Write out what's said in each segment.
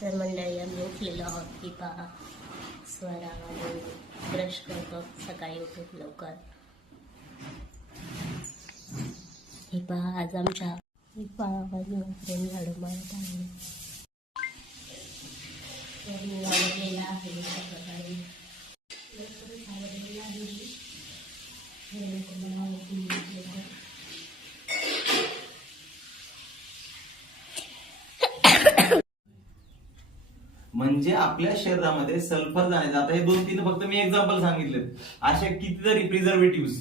तर मंडळी आम्ही उठलेलो आहोत. की पहा स्वरा आणि ब्रश करतो सकाळी उठून लवकर. हे पहा आज आमच्या हे पहा माझी मैत्रीण झाडू मारत आहे. तर मी आवडलेला आहे सकाळी आवडलेला आहे हे मी तुम्हाला आवडून घेतलेलं. म्हणजे आपल्या शरीरामध्ये सल्फर जाण्याचा. आता हे दोन तीन फक्त मी एक्झाम्पल सांगितले असे कितीतरी प्रिझर्वेटिव्ह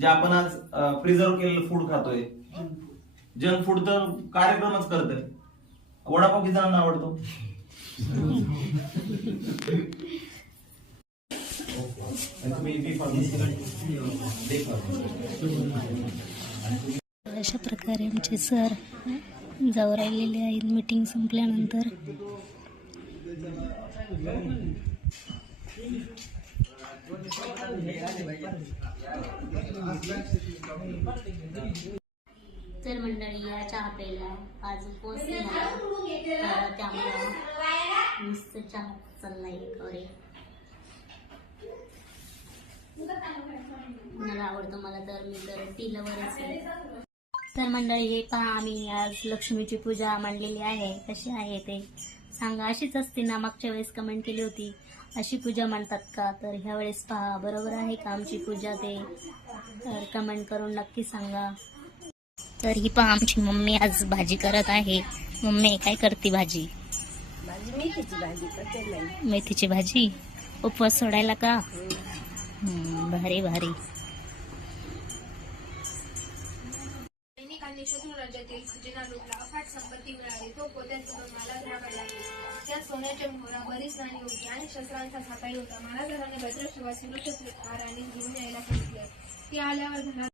जे आपण आज प्रिझर्व केलेलं फूड खातोय. जंक फूड तर कार्यक्रमच करतोय. वडापाव किती जणांना आवडतो. अशा प्रकारे आमचे सर जाऊ राहिलेले आहेत. मीटिंग संपल्यानंतर तर मंडळी या चहा प्यायला त्यामुळं नुसतं चहा चाललाय अरे मला आवडतं मला तर मी तर टी लवरच आहे. तर मंडळी हे पहा आम्ही आज लक्ष्मीची पूजा मांडलेली आहे. कशी आहे ते? सांगा अशीच असते ना मागच्या वेळेस कमेंट केली होती. अशी पूजा मांडतात का? तर ह्या वेळेस पहा बरोबर आहे का आमची पूजा ते? तर कमेंट करून नक्की सांगा. तर ही पहा आमची मम्मी आज भाजी करत आहे. मम्मी काय करते भाजी? मेथीची भाजी उपवास सोडायला का? भारी भारी. सैनिकांनी शत्रू राज्यातील खजिना लुटला अफाट संपत्ती मिळाली. तो पोत्यासोबत मला घ्यावा लागला त्या सोन्याच्या मोहरा बरीच नाणी होती आणि शस्त्रांचा साठाही होता. मला घराने भद्र शिवाय सुरक्षित हार आणि घेऊन यायला सांगितले. ते आल्यावर घरात